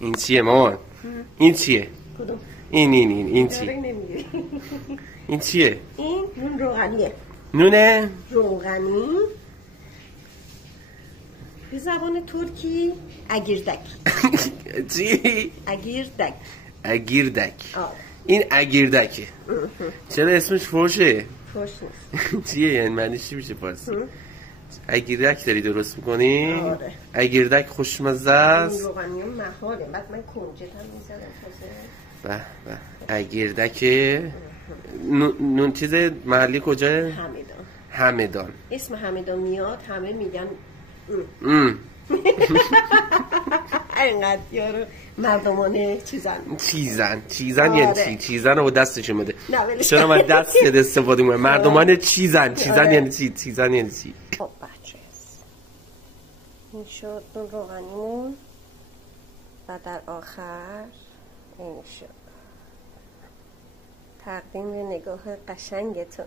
این چیه مامان؟ این چیه؟ کدوم؟ این چیه؟ نمیگیری. این چیه؟ این نون روغنیه. نونه؟ روغنی به زبان ترکی اگیردک. چی؟ اگیردک. اگیردک. آه. این اگیردکه. چرا اسمش فوشه؟ خوش نیست. چیه یعنی معنیش چی میشه فارسی؟ اگیردک داری درست میکنی؟ آره. اگیردک خوشمزه است. این روغنی هم محاله. بعد من کنجد هم میزدم. به اگیردکه. نون چیز محلی کجاه؟ همدان. همدان. اسم همدان میاد همه میگن اینقدر یارو مردمانه چیزن یعنی چی؟ چیزن رو با دستشون بده. نه چرا من دست استفاده میکنم؟ مردمانه چیزن یعنی چی؟ چیزن یعنی چی؟ خب بچه این شد نون روغنیمون و در آخر این شد تقدیم نگاه قشنگتون.